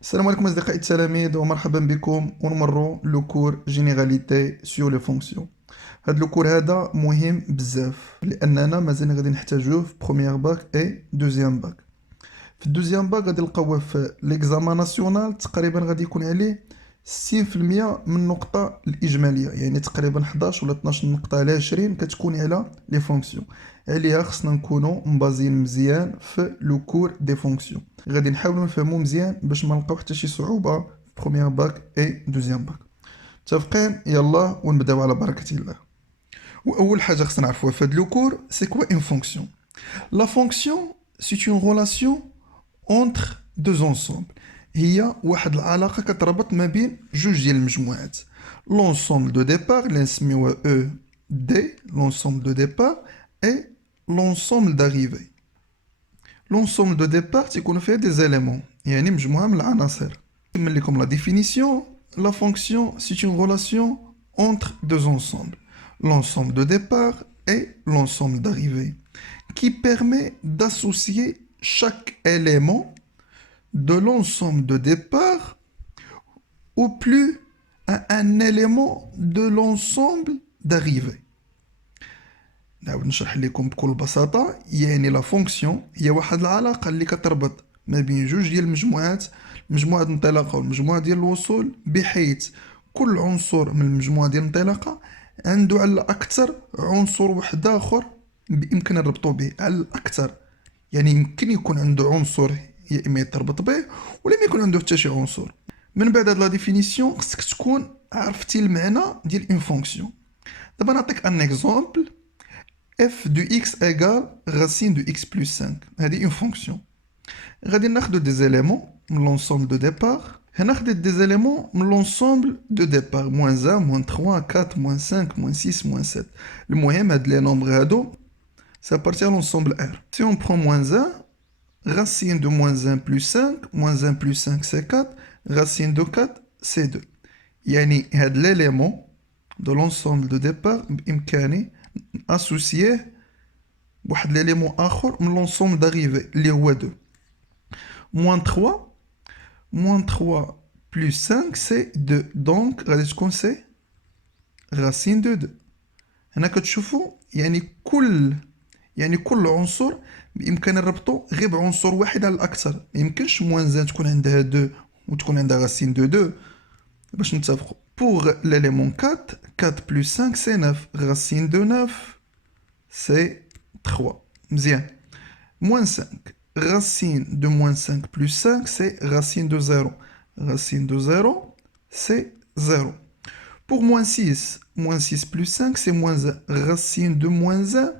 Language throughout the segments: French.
السلام عليكم أصدقائي التلاميذ ومرحبا بكم ونمروا لو كور جينيراليتي سور لي فونكسيون. هاد لو كور هذا مهم بزاف لأننا مازال غادي نحتاجوه في بروميير باك اي دوزيام باك. في الدوزيام باك غادي نلقاوه في ليكزامان ناسيونال تقريبا غادي يكون عليه 60% من النقطة الإجمالية، يعني تقريبا 11 ولا 12 نقطة على 20 كتكون على لي فونكسيون. عليها خصنا نكونوا مبازين مزيان في لو كور دي فونكسيون. غادي نحاولوا نفهموا مزيان باش ما نلقاو حتى شي صعوبة في بروميير باك اي دوزيام باك. متفقين؟ يلا ونبداو على بركة الله. وأول حاجة خصنا نعرفوها في هاد لو كور سي كوا اون فونكسيون. لا فونكسيون سي اون ريلاسيون entre deux ensembles. هي واحد العلاقة كتربط ما بين جوج ديال المجموعات. l'ensemble de départ اللي نسميوها E D l'ensemble de départ et l'ensemble d'arrivée. l'ensemble de départ تيكون فيها des éléments، يعني مجموعة من العناصر. نكمل لكم la définition. La fonction c'est une relation entre deux ensembles. l'ensemble de départ et l'ensemble d'arrivée qui permet d'associer chaque élément de l'ensemble de départ au plus à un élément de l'ensemble d'arrivée. نعاود نشرح لكم بكل بساطة. يعني لا فونكسيون هي واحد العلاقة اللي كتربط ما بين جوج ديال المجموعات، مجموعة الانطلاقة والمجموعة ديال الوصول، بحيث كل عنصر من المجموعة ديال الانطلاقة عنده على الأكثر عنصر واحد آخر بإمكان نربطو به على الأكثر. يعني يمكن يكون عنده عنصر يا اما يتربط به ولا ما يكون عنده حتى شي عنصر. من بعد هاد لا ديفينيسيون خصك تكون عرفتي المعنى ديال اون فونكسيون. دابا نعطيك ان اكزومبل. اف دو اكس ايغال راسين دو اكس بلس 5. هادي اون فونكسيون. غادي ناخدو دي زيليمون من لونسومبل دو ديبار. هنا خديت دي زيليمون من لونسومبل دو ديبار موان 1 موان 3 4 موان 5 موان 6 موان 7. المهم هاد لي نومبر هادو ça appartient à l'ensemble R. Si on prend moins 1, racine de moins 1 plus 5, moins 1 plus 5 c'est 4, racine de 4 c'est 2. يعني هاد l'élément de l'ensemble de départ بإمكاني associer واحد l'élément آخر من l'ensemble d'arrivée اللي هو 2. moins 3 plus 5 c'est 2. donc غادي تكون c'est racine de 2. هنا كتشوفوا يعني كل عنصر بإمكان نربطو غير بعنصر واحد على الأكثر. ميمكنش موان تكون عندها 2 وتكون عندها غاسين دو 2 باش نتفقو. بوغ ليليمون 4 بلس 5 سي 9. غاسين دو 9 سي 3. مزيان. موان 5 غاسين دو موان 5 بلس 5 سي غاسين دو 0. غاسين دو 0 سي 0. Pour moins 6 plus 5 c'est moins 1. Racine de moins 1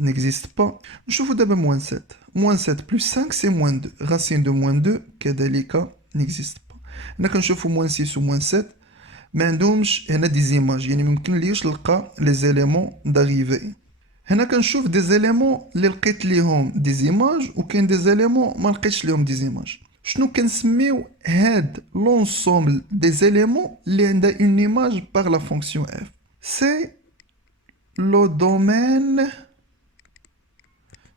n'existe pas. نشوفوا دابا moins 7. Moins 7 plus 5 c'est moins 2. Racine de moins 2 كذلك n'existe pas. هنا كنشوفوا moins 6 و moins 7 ما عندهمش هنا دي زيماج، يعني ميمكنليش نلقى لي زيليمون داريفي. هنا كنشوف دي زيليمون اللي لقيت ليهم دي زيماج وكاين دي زيليمون ما لقيتش ليهم دي زيماج. شنو كنسميو هاد لونسومبل دي زيليمون اللي عندها اون ايماج باغ لا فونكسيون اف؟ سي لو دومين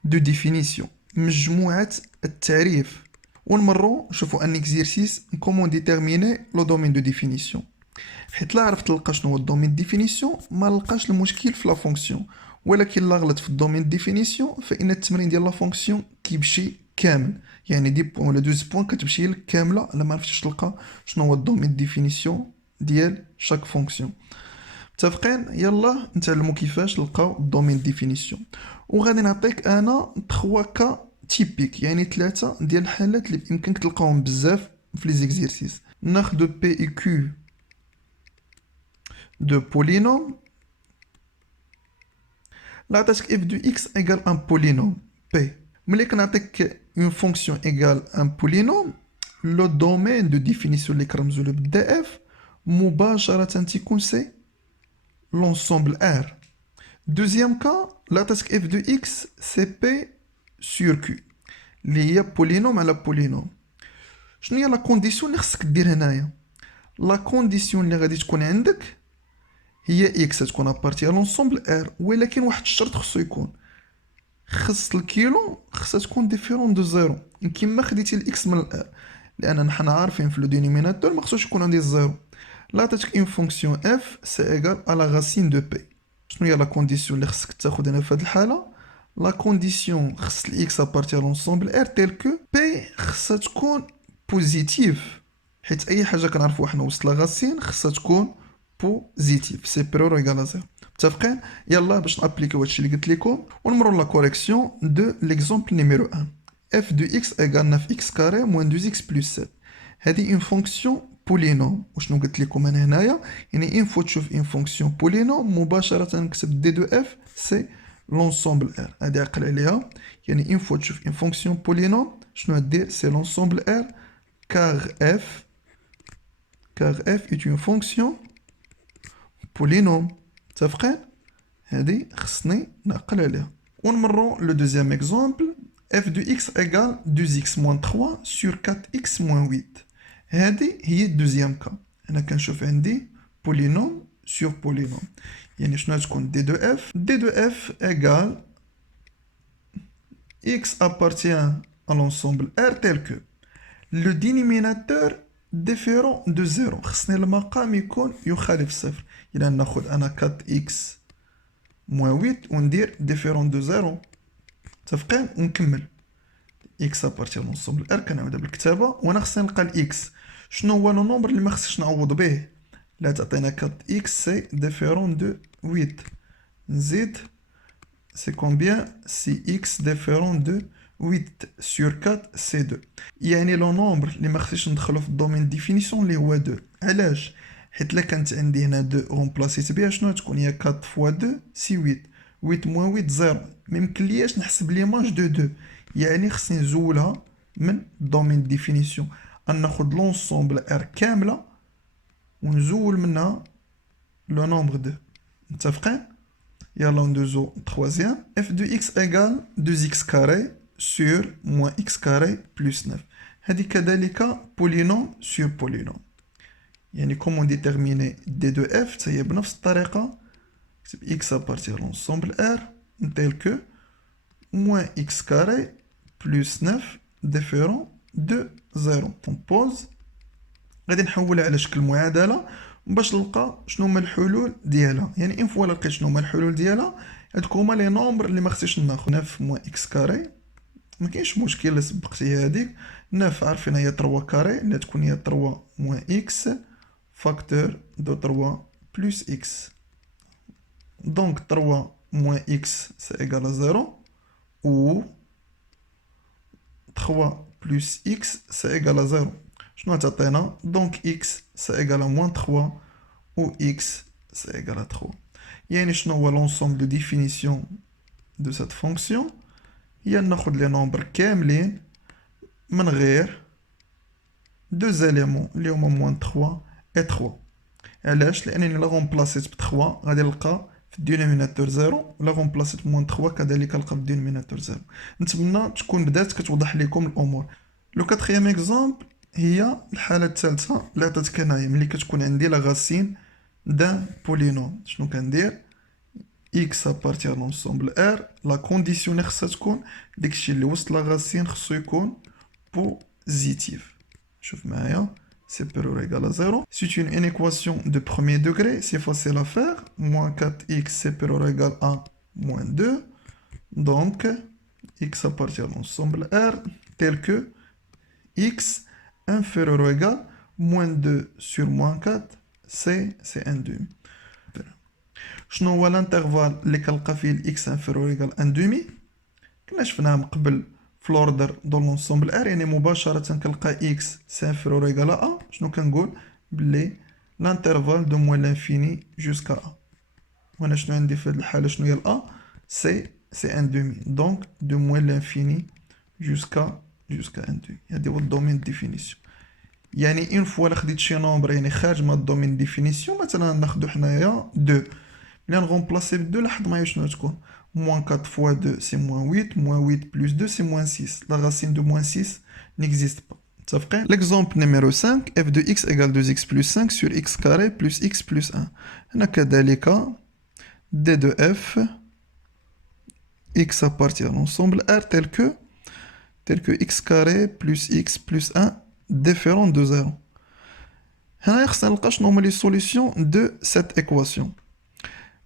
دو ديفينيسيون، مجموعة التعريف. ونمرو نشوفو ان اكزيرسيس كومون ديتيرميني لو دومين دو ديفينيسيون. حيت لا عرفت نلقى شنو هو الدومين ديفينيسيون ما نلقاش المشكل في لا فونكسيون، ولكن لا غلط في الدومين ديفينيسيون فإن التمرين ديال لا فونكسيون كيمشي كامل. يعني دي بوين ولا 12 بوين كتمشي لك كامله الا ما عرفتيش تلقى شنو هو الدومين ديفينيسيون ديال شاك فونكسيون. متفقين؟ يلا نتعلموا كيفاش نلقاو الدومين ديفينيسيون. وغادي نعطيك انا 3 كا تيبيك، يعني 3 ديال الحالات اللي يمكنك تلقاهم بزاف في لي زيكزيرسيس. ناخذ بي اي كيو دو بولينوم. لا عطاتك اف دو اكس ايغال ان بولينوم بي. ملي كنعطيك une fonction égale un polynôme, le domaine de définition اللي كرمزو له بالدا اف مباشرة تيكون سي l'ensemble R. Deuxième cas, la task f de x c'est p sur q اللي هي polynôme على polynôme. شنو هي لا كونديسيون اللي خصك دير هنايا؟ لا كونديسيون اللي غادي تكون عندك هي x تكون ابارتي على l'ensemble R، ولكن واحد الشرط خصو يكون خص الكيلو خصها تكون ديفيرون دو زيرو. كيما خديتي الاكس من الار لأننا حنا عارفين في لو دينوميناتور ما خصوش يكون عندي الزيرو. لا عطاتك اون فونكسيون اف سي ايغال ا لا غاسين دو بي. شنو هي لا كونديسيون اللي خصك تاخد هنا في هاد الحالة؟ لا كونديسيون خص الاكس ابارتير لونسومبل ار تيل كو بي خصها تكون بوزيتيف، حيت اي حاجة كنعرفو حنا وسط لا غاسين خصها تكون بوزيتيف سيبيرور ايغال زيرو. متفقين؟ يلا باش نابليكيو هادشي اللي قلت لكم ونمروا لا كوريكسيون دو ليكزومبل نيميرو 1. f de x égale 9x carré moins 2x plus 7. هذه une fonction polynôme. وشنو قلت لكم انا هنايا؟ يعني ان فوا تشوف une fonction polynôme مباشرة نكتب d de f c'est l'ensemble r. هذه عقل عليها. يعني ان فوا تشوف une fonction polynôme شنو غدير؟ c'est l'ensemble r car f est une fonction polynôme. متفقين؟ هذه خصني نعقل عليها. ونمروا لو دوزيام اكزومبل. f de x égale 2x moins 3 sur 4x moins 8. هذه هي الدوزيام كا. أنا كنشوف عندي polynôme sur polynôme. يعني شنو تكون d de f؟ d de f égale x appartient à l'ensemble r tel que le dénominateur différent de 0. خصني المقام يكون يخالف الصفر. إذا ناخذ أنا 4x moins 8 وندير différent de 0. متفقين؟ ونكمل x ابارتير لونسومبل r. كنعاودها بالكتابه وانا خصني نلقى الاكس. شنو هو لو نومبر اللي ما خصنيش نعوض به؟ لا تعطينا 4x سي ديفيرون دو 8 نزيد سي كومبيان سي x ديفيرون دو 8 سور 4 سي 2. يعني لو نومبر اللي ما خصنيش ندخلو في الدومين ديفينيسيون اللي هو 2. علاش؟ حيت الا كانت عندي هنا 2 رومبلاسيت بها شنو تكون؟ هي 4 فوا 2 سي 8. 8 موان 8 0. ميمكنلياش نحسب ليماج دو 2. يعني خصني نزولها من دومين ديفينيسيون. ناخد لونسومبل ار كامله ونزول منها لو نومبر 2. متفقين؟ يلا ندوزو التروازيام. اف دو اكس ايغال 2x كاري سور موان x كاري بلس 9. هذه كذلك بولينوم سور بولينوم. يعني كومون ديتيرميني دي دو اف حتى هي بنفس الطريقه. نكتب x ابارتير لونسومبل r tel que moins x carré plus 9 différent de 0. on pose. غادي نحولها على شكل معادله باش نلقى شنو هما الحلول ديالها. يعني ان فوا لقيت شنو هما الحلول ديالها هادوك هما لي نومبر اللي ما خصنيش ناخذ. 9 moins x carré ما كاينش مشكل الا سبقتي هذيك. 9 عارفين هي 3 كاري اللي تكون هي 3 moins x فاكتور دو 3 plus x. donc 3 moins x c'est égal à 0 ou 3 plus x c'est égal à 0. شنو تعطينا؟ donc x c'est égal à moins 3 ou x c'est égal à 3. يعني شنو هو l'ensemble de définition de cette fonction؟ هي ناخد لي نومبر كاملين من غير deux éléments اللي هما moins 3 et 3. علاش؟ لأنني لا غومبلاسيت ب 3 غادي نلقى في الدينوميناتور 0 ولا غومبلاسيت موان 3 كذلك نلقى في الدينوميناتور 0. نتمنى تكون بدات كتوضح لكم الامور. لو كاتريام اكزومبل هي الحاله الثالثه اللي عطاتك هنايا. ملي كتكون عندي لا غاسين دان بولينوم شنو كندير؟ x ابارتير لونسومبل r. لا كونديسيون اللي خصها تكون داكشي اللي وسط لا غاسين خصو يكون بوزيتيف. شوف معايا supérieur ou égal à 0. C'est une équation de premier degré, c'est facile à faire. Moins 4x supérieur ou égal à moins 2. Donc, x appartient à l'ensemble R tel que x inférieur ou égal à moins 2 sur moins 4, c'est 1 demi. شنو هو l'intervalle اللي كنلقى فيه x inférieur ou égal à 1 demi؟ كنا شفناها من قبل في l'ordre dans l'ensemble R. يعني مباشرة كنلقى x c'est inférieur ou égal à a. شنو كنقول؟ بلي l'intervalle de moins l'infini jusqu'à a. وانا شنو عندي في هاد الحالة شنو هي ال a؟ c'est 1 demi. donc de moins l'infini jusqu'à 1 demi. هادي هو الدومين ديفينيسيون. يعني اون فوا خديت شي نومبر يعني خارج من الدومين ديفينيسيون مثلا ناخدو حنايا 2 ملي نغومبلاسي ب 2 لاحظ معايا شنو تكون moins 4 fois 2 c'est moins 8 moins 8 plus 2 c'est moins 6. la racine de moins 6 n'existe pas. متفقين؟ l'exemple numéro 5 f de x égale 2x plus 5 sur x carré plus x plus 1. هنا كذلك d de f x appartient à l'ensemble R tel que x carré plus x plus 1 différent de 0. هنا خصنا نلقى شنو هما les solutions de cette équation.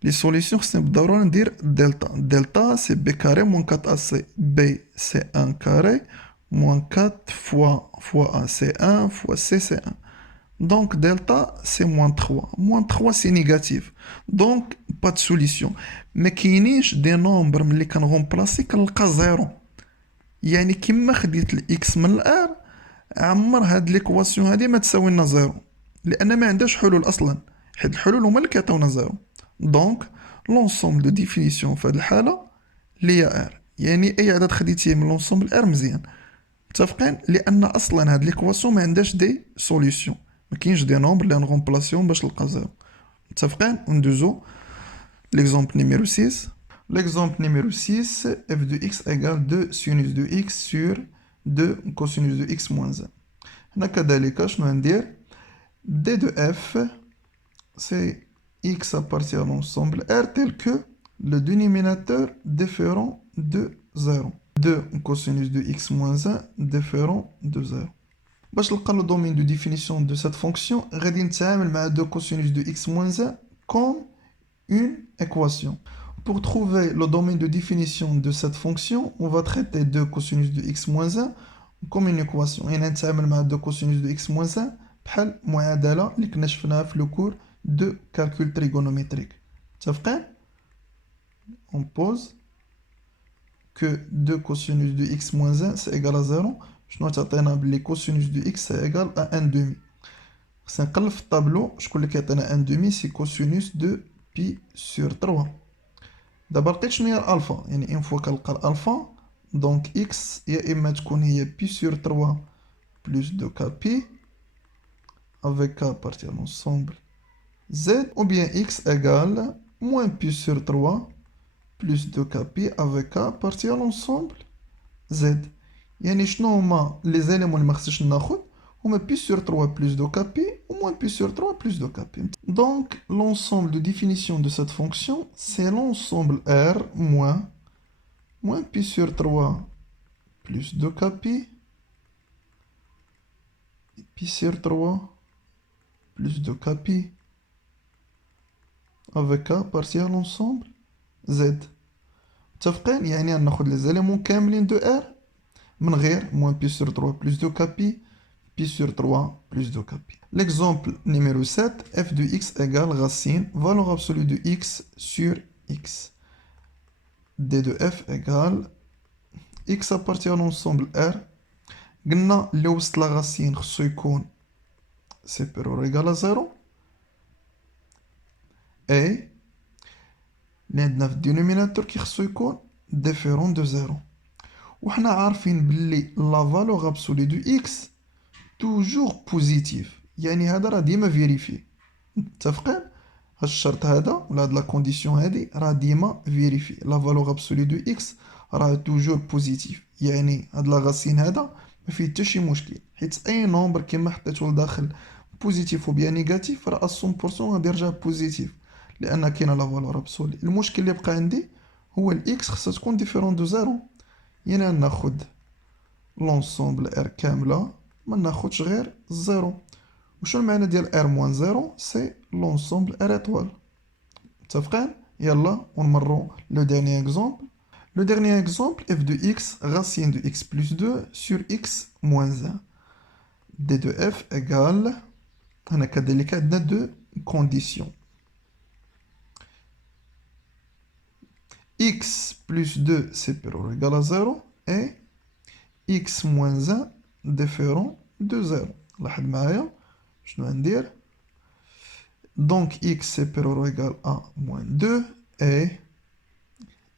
Les solutions خصني بالضرورة ندير delta. Delta c'est b carré moins 4ac. b c'est 1 carré moins 4 fois a c'est 1 fois c c'est 1. Donc delta c'est moins 3. Moins 3 c'est négatif. Donc pas de solution. ما كاينينش دي نومبر ملي كنغومبلاسي كنلقى 0. يعني كيما خديت الاكس من الار عمر هاد ليكواسيون هادي ما تساوي لنا 0 لان ما عندهاش حلول اصلا حيت الحلول هما اللي كيعطيونا 0. دونك لونسومبل دو ديفينيسيون في هاد الحاله اللي هي ار يعني اي عدد خديتيه من لونسومبل ار مزيان. متفقين لان اصلا هاد ليكواسيون ما عندهاش دي سوليوشن ما كاينش دي نومبر اللي نغومبلاسيون باش نلقى 0. متفقين وندوزو l'exemple numéro 6. L'exemple numéro 6, f de x égale 2 sinus de x sur 2 cosinus de x moins 1. هنا كذلك شنو ندير d de f c'est x appartient à l'ensemble R tel que le dénominateur différent de 0. 2 cosinus de x moins 1 différent de 0. باش نلقى le domaine de définition de cette fonction غادي نتعامل مع 2 cosinus de x moins 1 comme une équation. Pour trouver le domaine de définition de cette fonction, on va traiter 2 cosinus de x moins 1 comme une équation. Et نتعامل مع 2 cosinus de x moins 1 بحال معادلة اللي كنا شفناها في le cours de calcul trigonométrique. متفقين؟ On pose que 2 cosinus de x moins 1 c'est égal à 0. شنو تعطينا بلي cosinus de x c'est égal à 1 demi. خصنا نقلب في الطابلو شكون اللي كيعطينا 1 demi c'est cosinus de pi sur 3. دابا لقيت شنو هي الالفا يعني اون فوا كنلقى الالفا دونك اكس يا اما تكون هي بي سور 3 بلس 2 كا بي افيك كا بارتي لونسومبل زد او بيان اكس ايغال موان بي سور 3 بلس 2 كا بي افيك كا بارتي لونسومبل زد. يعني شنو هما لي زيليمون اللي ما خصنيش ناخذ هما pi sur 3 plus 2 kp ou moins pi sur 3 plus 2 kp. Donc l'ensemble de définition de cette fonction c'est l'ensemble R moins pi sur 3 plus 2 kp pi sur 3 plus 2 kp avec k partie à l'ensemble Z. متفقين يعني ناخذ لي زيليمون كاملين دو R من غير moins pi sur 3 plus 2 kp pi sur 3 plus 2 kp. L'exemple numéro 7, f de x égale racine, valeur absolue de x sur x. d de f égale x appartient à l'ensemble R. قلنا اللي وسط لا racine خصو يكون supérieur égal à 0. et اللي عندنا في الدينوميناتور كي خصو يكون différent de 0. وحنا عارفين بلي لا valeur absolue de x toujours positif يعني هذا راه ديما فيريفي. متفقين هاد الشرط هذا ولا هاد لا كونديسيون هادي راه ديما فيريفي لا فالور ابسولي دو اكس راه توجور بوزيتيف يعني هاد لا غاسين هذا ما فيه حتى شي مشكل حيت اي نومبر كيما حطيتو لداخل بوزيتيف وبيان نيجاتيف راه 100% غادي يرجع بوزيتيف لان كاينه لا فالور ابسولي. المشكل اللي بقى عندي هو الاكس خصها تكون ديفيرون دو زيرو يعني ناخد لونسومبل ار كامله ما ناخدش غير زيرو. وشو المعنى ديال r moins 0 سي l'ensemble r étoile. متفقين يلا ونمرو لو dernier exemple. Le dernier exemple f de x racine de x plus 2 sur x moins 1. d de f égale هنا كذلك عندنا دو conditions x plus 2 supérieur ou égal à 0 et x moins 1 différent de 0. لاحظ معايا شنو غندير donc x supérieur ou égal à moins 2 et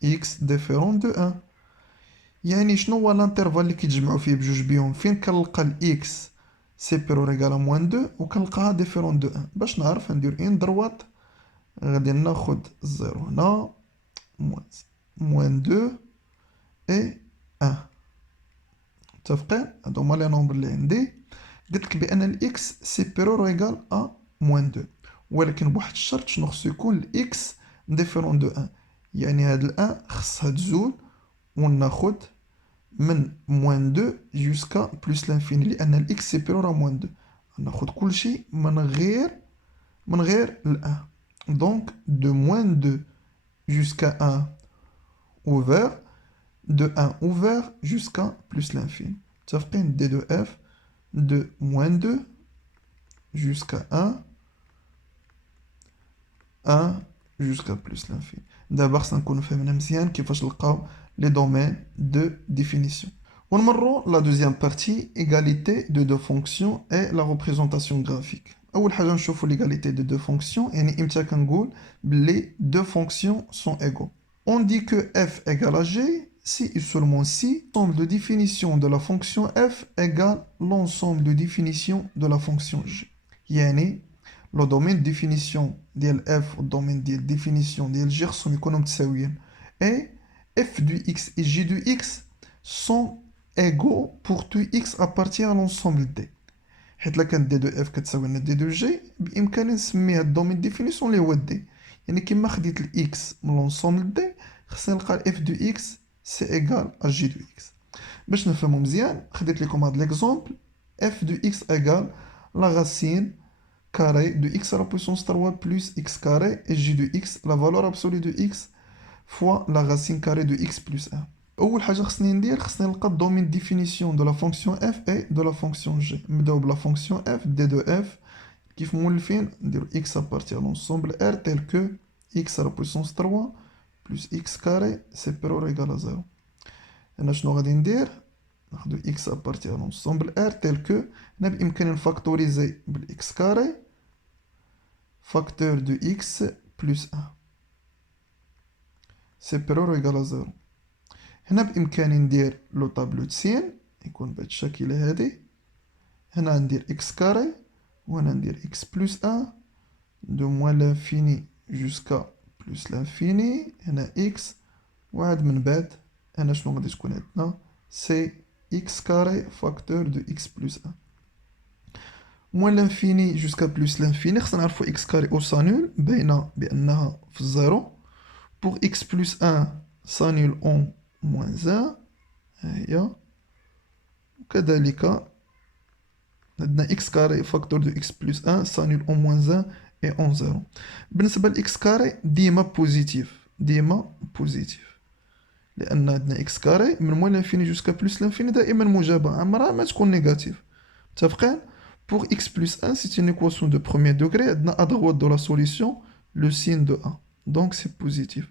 x différent de 1. يعني شنو هو الانترفال اللي كيتجمعوا فيه بجوج بيهم فين كنلقى الاكس supérieur ou égal à moins 2 وكنلقاها différent de 1 باش نعرف ندير ان دروات غادي ناخد 0 هنا moins 2 et 1. متفقين هادو هما لي نومبر اللي عندي. قلت لك بان الاكس سيبيرور ايغال ا موان 2 ولكن بواحد الشرط شنو خصو يكون الاكس ديفيرون دو 1 يعني هاد الان خصها تزول وناخد من moins 2 jusqu'à plus l'infini لأن x supérieur à moins 2 ناخد كل شيء من غير ال 1 donc de moins 2 jusqu'à 1 ouvert de 1 ouvert jusqu'à plus l'infini متفقين d de f de moins 2 jusqu'à 1 jusqu'à plus l'infini d'abord سنكون فهمنا مزيان كيفاش نلقاو les domaines de définition. ونمروا la deuxième partie, égalité de deux fonctions et la représentation graphique. أول حاجة نشوفوا l'égalité de deux fonctions يعني إمتى كنقول les deux fonctions sont égaux. On dit que f égale à g si et seulement si l'ensemble de définition de la fonction f égale l'ensemble de définition de la fonction g. يعني le domaine de définition ديال f و domaine ديال définition ديال g خصهم يكونوا متساويين et f de x et g de x sont égaux pour tout x appartient à l'ensemble d. حيت لا كانت d de f كتساوي لنا d de g بإمكاني نسمي هاد الدومين ديفينيسيون اللي هو d. يعني كيما خديت ال x من l'ensemble d خصني نلقى f de x c'est égal à g de x. باش نفهمو مزيان خديت لكم هاد l'exemple f de x égale la racine carrée de x à la puissance 3 plus x carré et g de x la valeur absolue de x fois la racine carrée de x plus 1. أول حاجة خصني نلقى الدومين ديفينيسيون دو لا فونكسيون f et de la fonction g. نبداو بلا فونكسيون f d de f كيف مولفين نديرو x appartient à l'ensemble r tel que x à la puissance 3 plus x carré supérieur ou égal à 0. هنا شنو غادي ندير ناخدو x appartient à l'ensemble r tel que هنا بإمكاني نفاكتوريزي بالx carré facteur de x plus 1 supérieur ou égal à 0. هنا بإمكاني ندير لو طابلو تسين يكون بهاد الشكل هادي هنا ندير x كاري وهنا ندير x بلس 1 دو موان لانفيني جوسكا بلس لانفيني هنا x وعاد من بعد هنا شنو غادي تكون عندنا سي x كاري فاكتور دو x بلس 1 موان لانفيني جوسكا بلس لانفيني خصنا نعرفو x كاري او سانول باينة بأنها في الزيرو pour x plus 1 s'annule en moins 1 هي وكذلك عندنا x carré facteur de x plus 1 s'annule en moins 1 et en 0 بالنسبة ل x carré ديما بوزيتيف لأن عندنا x carré من موان لانفيني جوسكا بلس لانفيني دائما موجبة عمرها ما تكون نيجاتيف متفقين pour x plus 1 c'est une équation de premier degré عندنا à droite de la solution le signe de 1 donc c'est positif.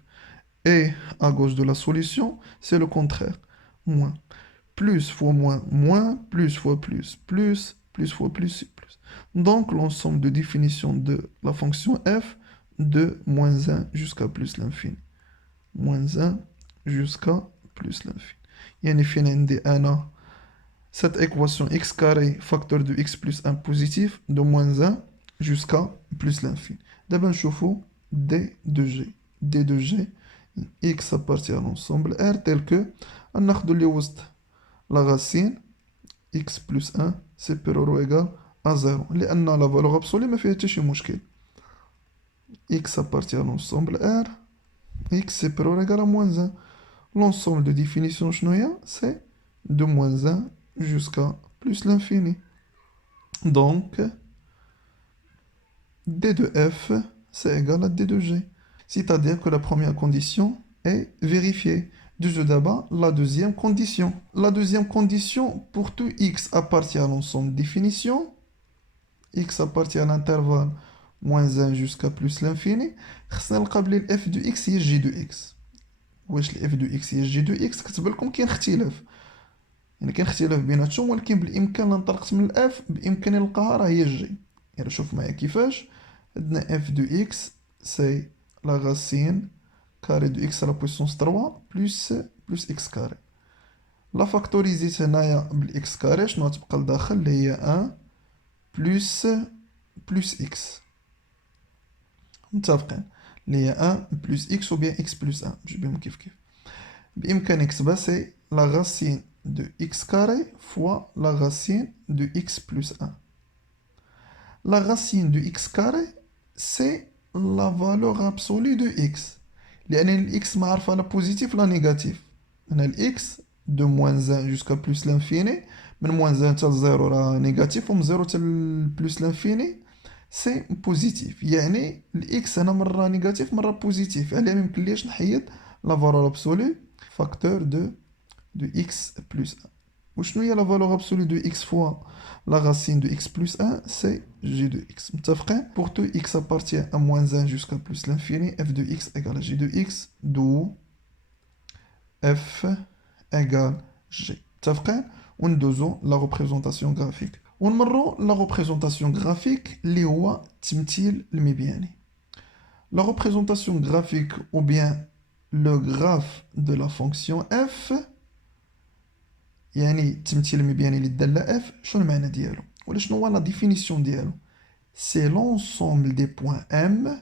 Et à gauche de la solution, c'est le contraire. Moins. Plus fois moins, moins. Plus fois plus, plus. Plus fois plus, c'est plus. Donc, l'ensemble de définition de la fonction f de moins 1 jusqu'à plus l'infini. Moins 1 jusqu'à plus l'infini. يعني فين عندي أنا cette équation x carré facteur de x plus 1 positif de moins 1 jusqu'à plus l'infini. دابا نشوفو d de g. d de g x appartient à l'ensemble r tel que ناخدو اللي وسط la racine x plus 1 supérieur ou égal à 0 لأن la valeur absolue ما فيها حتى شي مشكل x appartient à l'ensemble r x supérieur ou égal à moins 1 l'ensemble de définition شنو هي c'est de moins 1 jusqu'à plus l'infini donc d de f c'est égal à d de g. C'est-à-dire que la première condition est vérifiée. D'abord, la deuxième condition. La deuxième condition, pour tout x appartient à l'ensemble définition, x appartient à l'intervalle moins 1 jusqu'à plus l'infini, خصنا نلقى بلي ال f de x هي g de x. واش ال f de x هي g de x كتبان لكم كاين اختلاف. يعني كاين اختلاف بيناتهم ولكن بالإمكان ننطلق من ال f بإمكاني نلقاها راه هي g. يعني شوف معايا كيفاش عندنا f de x c'est la racine carrée de x à la puissance 3 plus x carré. La factorisée هنايا بالx carré شنو غتبقى لداخل اللي هي 1 plus x. متفقين اللي هي 1 plus x ou bien x plus 1 جبهم كيف بإمكانك نكتبها سي la racine de x carré fois la racine de x plus 1. La racine de x carré c'est la valeur absolue de x لأن ال x معرفة لا بوزيتيف لا نيجاتيف هنا ال x de moins 1 jusqu'à plus l'infini. من moins 1 حتى 0 راه négatif ومن 0 حتى plus l'infini سي بوزيتيف. يعني الاكس هنا مره نيجاتيف مره بوزيتيف، علاه ما يمكنليش نحيد لا فالور ابسولو فاكتور دو اكس بلس 1. وشنو هي لا فالور ابسولو دو اكس فوا لا racine de x plus 1 c'est g de x. متفقين؟ pour tout x appartient à moins 1 jusqu'à plus l'infini f de x égale à g de x d'où f égale g. متفقين؟ وندوزو لا ريبريزونطاسيون غرافيك ونمرو لا ريبريزونطاسيون غرافيك اللي هو التمثيل المبياني. La représentation graphique ou bien le graphe de la fonction f يعني التمثيل المبياني للدالة f شنو المعنى ديالو ولا شنو هو لا ديفينيسيون ديالو؟ c'est l'ensemble des points m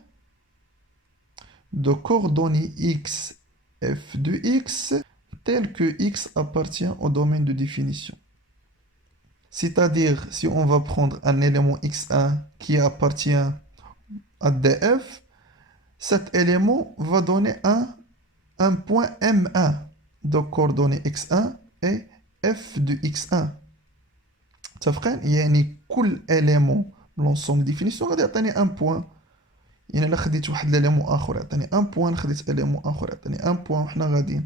de coordonnées x f de x tel que x appartient au domaine de définition. C'est-à-dire, si on va prendre un élément x1 qui appartient à df, cet élément va donner un point m1 de coordonnées x1 et f de x1. تفقين؟ يعني كل élément من l'ensemble définition غادي يعطيني un point. يعني الا خديت واحد ليليمون اخر يعطيني ان بوان، خديت اليمون اخر يعطيني ان بوان وحنا غاديين.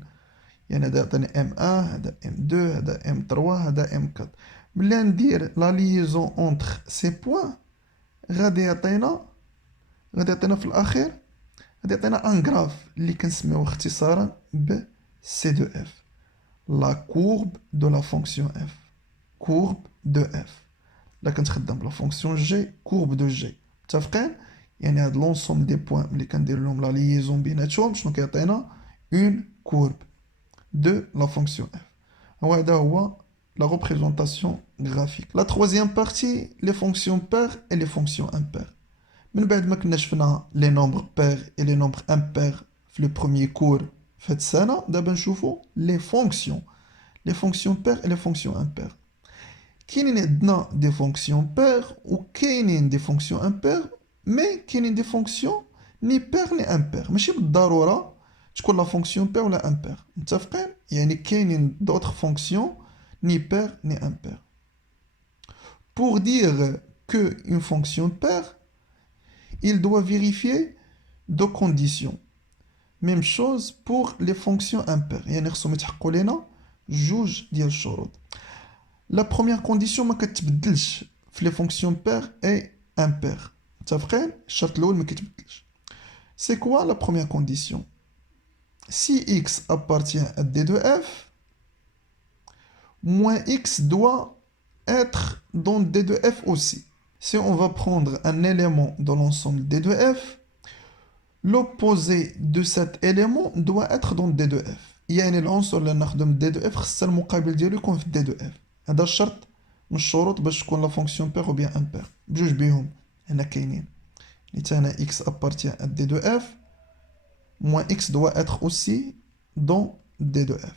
يعني هذا يعطيني ام 1 هذا ام 2 هذا ام 3 هذا ام 4. ملي ندير لا ليزون اونتر سي بوان غادي يعطينا في الاخير غادي يعطينا ان غراف اللي كنسميوه اختصارا ب سي دو اف، لا كورب دو لا فونكسيون اف. كورب دو اف لا كنتخدم بلا فونكسيون جي كورب دو جي. متفقين؟ يعني هاد لونسومبل دي بوين ملي كندير لهم لا ليزون بيناتهم شنو كيعطينا؟ اون كورب دو لا فونكسيون اف. وهذا هو la représentation graphique. La troisième partie, les fonctions paires et les fonctions impaires. من بعد ما كنا شفنا les nombres pairs et les nombres impairs في le premier cours في هاد السنة، دابا نشوفو les fonctions paires et les fonctions impaires. كاينين عندنا des fonctions paires و كاينين des fonctions impaires، مي كاينين دي فونكسيون ني بير ني امبير. ماشي بالضروره تكون لا فونكسيون بير ولا امبير. متفقين؟ يعني كاينين دوطخ فونكسيون ني بير ني امبير. pour dire que une fonction paire il doit vérifier deux conditions. même chose pour les fonctions impaires. يعني خصهم يتحققوا لينا جوج ديال الشروط. la première condition ما كتبدلش في les fonctions paires et impaires. متفقين؟ الشرط الاول ما كيتبدلش. c'est quoi la première condition? si x appartient à d de f, moins x doit être dans d de f aussi. si on va prendre un élément dans l'ensemble d de f, l'opposé de cet élément doit être dans d de f. يعني العنصر اللي نخدم d de f خص المقابل ديالو يكون في d de f. هذا الشرط من الشروط باش تكون لا فونكسيون بير او بيان امبير. بجوج بيهم هنا كاينين. هنا x appartient à d de f, moins x doit être aussi dans d de f.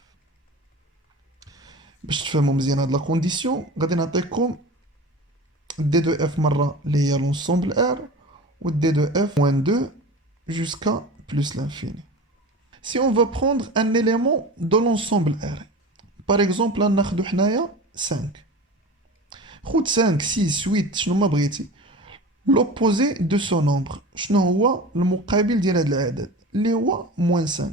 باش تفهموا مزيان هاد لا كونديسيون غادي نعطيكم d de f مرة اللي هي l'ensemble r و d de f moins 2 jusqu'à plus l'infini. si on va prendre un élément de l'ensemble r, par exemple là ناخدو حنايا 5. خود 5 6 8 شنو ما بغيتي. l'opposé de ce nombre شنو هو المقابل ديال هذا العدد اللي هو moins 5.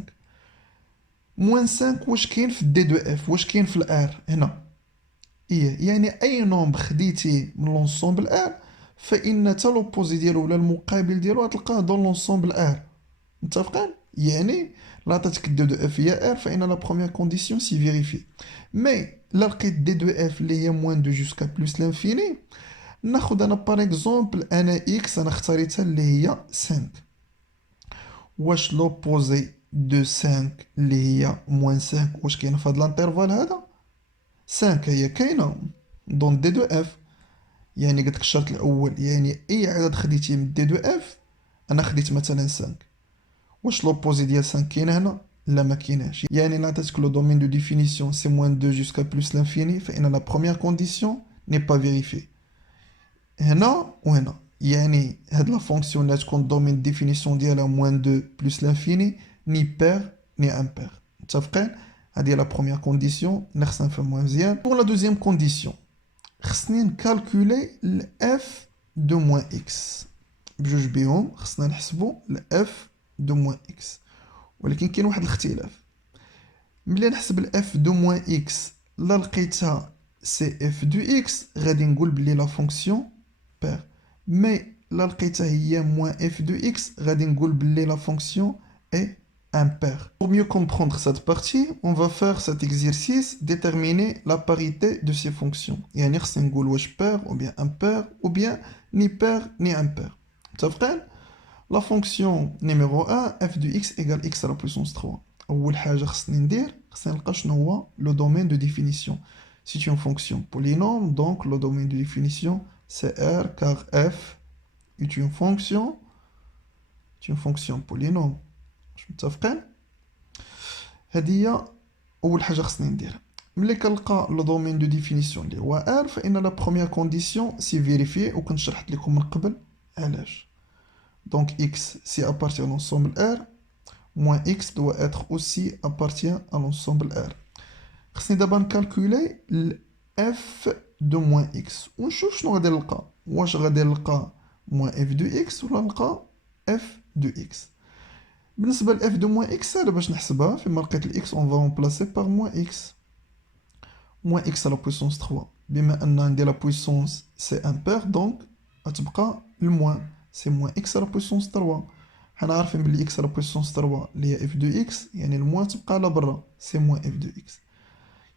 moins 5 واش كاين في d de f واش كاين في الار هنا؟ يعني اي نومبر خديتي من لونسومبل ار فان حتى لوبوزي ديالو ولا المقابل ديالو غتلقاه دون لونسومبل ار. متفقين؟ يعني لا عطاتك d de f هي r فان لا بروميير كونديسيون سي فيريفي. مي لا لقيت d de f اللي هي moins 2 jusqu'à plus l'infini ناخد انا بار اكزومبل انا اكس انا اختاريتها اللي هي 5. واش لوبوزي دو 5 اللي هي موان 5 واش كاينه في هاد الانترفال هذا؟ 5 هي كاينه دون دي دو اف. يعني قلت لك الشرط الاول يعني اي عدد خديتيه من دي دو اف. انا خديت مثلا 5. واش لوبوزي ديال 5 كاين هنا؟ لا ما كايناش. يعني لا عطاتك لو دومين دو ديفينيسيون سي موان 2 جوسكا بلس لانفيني فان لا بروميير كونديسيون ني با فيريفي. هنا وهنا يعني هاد لا فونكسيون اللي تكون دومين ديفينيسيون ديالها موان 2 بلس لانفيني ني بير ني امبير. متفقين؟ هذه la première condition اللي خصنا نفهموها مزيان. Pour la deuxième condition خصني نكالكولي ل f de moins x بجوج بهم خصنا نحسبوا ل f de moins x ولكن كاين واحد الاختلاف. ملي نحسب ال f de moins x لا لقيتها سي f de x غادي نقول بلي لا فونكسيون بير مي لا لقيتها هي moins f de x غادي نقول بلي لا فونكسيون est impair. Pour mieux comprendre cette partie, on va faire cet exercice, déterminer la parité de ces fonctions. يعني خصنا نقول واش pair ou bien impair ou bien ni pair ni impair. متفقين؟ La fonction numéro 1 f de x égale x à la puissance 3. أول حاجة خصني ندير خصني نلقى شنو هو le domaine de définition. C'est une fonction polynôme, donc le domaine de définition c'est R car f est une fonction polynôme. متفقين؟ هذه هي أول حاجة خصني نديرها. ملي كنلقى لو دومين دو ديفينيسيون اللي هو R فإن لا بروميير كونديسيون سي فيريفيي وكنت شرحت لكم من قبل علاش. دونك x si appartient à l'ensemble R moins x doit être aussi appartient à l'ensemble R. خصني دابا نكالكولي ل f de moins x ونشوف شنو غادي نلقى. واش غادي نلقى moins f de x ولا نلقى f de x. بالنسبة ل f de moins x سهلة باش نحسبها. فيما لقيت ال x on va remplacer par moins x. moins x à la puissance 3 بما أن عندي la puissance c'est impair donc غتبقى الموان c'est moins x à la puissance 3. حنا عارفين بلي x à la puissance 3 اللي هي f de x يعني الموان تبقى على برا c'est moins f de x.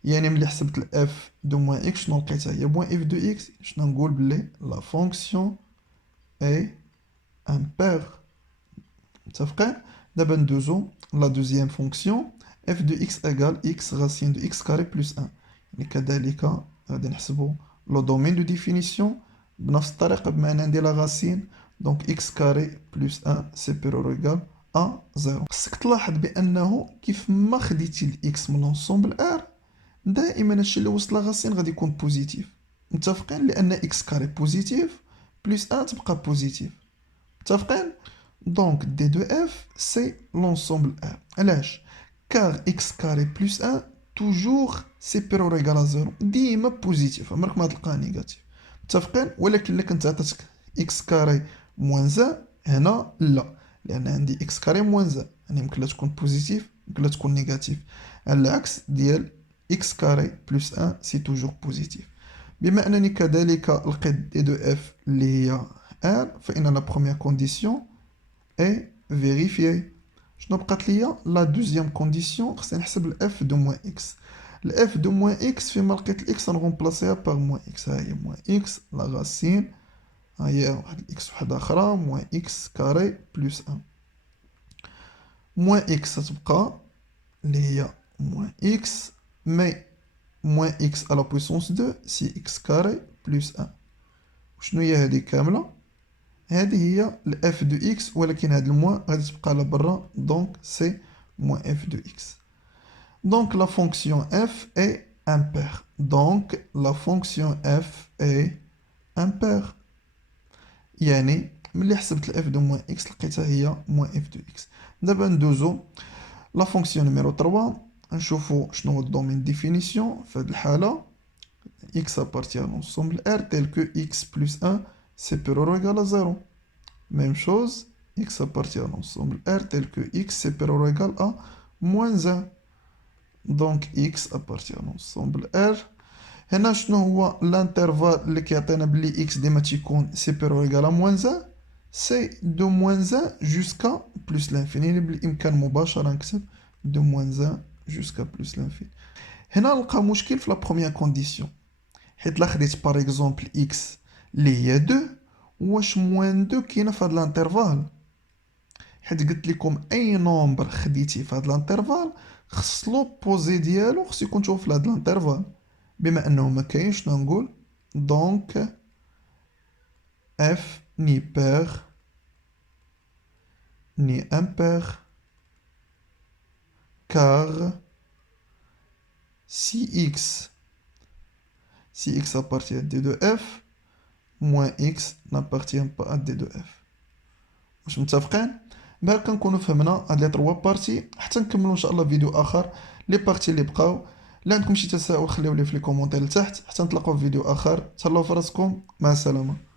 يعني ملي حسبت ال f de moins x شنو لقيتها هي moins f de x شنو نقول بلي la fonction est impair. متفقين؟ دابا ندوزو la deuxième fonction f de x égale x racine de x carré plus 1. يعني كذلك غادي نحسبو لو دومين دو ديفينيسيون بنفس الطريقة بما أن عندي لا راسين دونك x carré plus 1 سيبيرور إيكال أ 0. خصك تلاحظ بأنه كيف ما خديتي ال x من لونسومبل R دائما هادشي اللي وسط لا راسين غادي يكون بوزيتيف. متفقين؟ لأن x carré بوزيتيف plus 1 تبقى بوزيتيف. متفقين؟ Donc d de f c'est l'ensemble R. علاش؟ car x carré plus 1 toujours supérieur ou égal à 0 ديما بوزيتيف عمرك ما تلقاه نيجاتيف. متفقين؟ ولكن اللي كنت عطاتك x carré moins 1 هنا لا لأن عندي x carré moins 1 يعني يمكن لا تكون بوزيتيف يمكن لا تكون نيجاتيف. على العكس ديال x carré plus 1 c'est toujours بوزيتيف. بما أنني كذلك لقيت d de f اللي هي R فإن la première condition est vérifiée. شنو بقات ليا لا دوزيام كونديسيون خصني نحسب ال f de moins x. ال f de moins x فيما لقيت ال x نغومبلاسيها باغ moins x. ها هي moins x لا راسين ها هي واحد ال x وحده اخرى moins x كاري بلس 1 moins x تبقى اللي هي moins x مي moins x à la puissance 2 سي x كاري بلس 1. وشنو هي هذه كامله؟ هذه هي ال f de x ولكن هاد الموان غادي تبقى على برا دونك سي moins f de x. Donc la fonction f est impaire. Donc la fonction f est impaire. يعني ملي حسبت ال f de moins x لقيتها هي moins f de x. دابا ندوزو لا فونكسيون نيميرو 3 نشوفو شنو هو الدومين ديفينيسيون في هاد الحالة x appartient à l'ensemble R tel que x plus 1 supérieur ou égal à 0. Même chose, x appartient à l'ensemble R tel que x supérieur ou égal à moins 1. Donc x appartient à l'ensemble R. هنا شنو هو l'intervalle اللي كيعطينا بلي x ديما تيكون supérieur ou égal à moins 1 c'est de moins 1 jusqu'à plus l'infini. اللي بالإمكان مباشرة نكتب de moins 1 jusqu'à plus l'infini. هنا نلقى مشكل في la première condition حيت لا خديت باغ اكزومبل x اللي هي 2 واش موان 2 كاينه في هاد الانترفال حيت قلت لكم اي نومبر خديتي في هاد الانترفال خص لو بوزي ديالو خص يكون في هاد الانترفال. بما انه ما كاينش شنو نقول دونك f ni pair ni impair car si x appartient à d de f moins x n'appartient pas à d de f. واش متفقين؟ بها كنكونوا فهمنا هاد لي 3 بارتي حتى نكملوا ان شاء الله فيديو اخر لي بارتي اللي بقاو. لا عندكم شي تساؤل خليو لي في لي كومونتير لتحت، حتى نتلاقاو في فيديو اخر. تهلاو في راسكم، مع السلامه.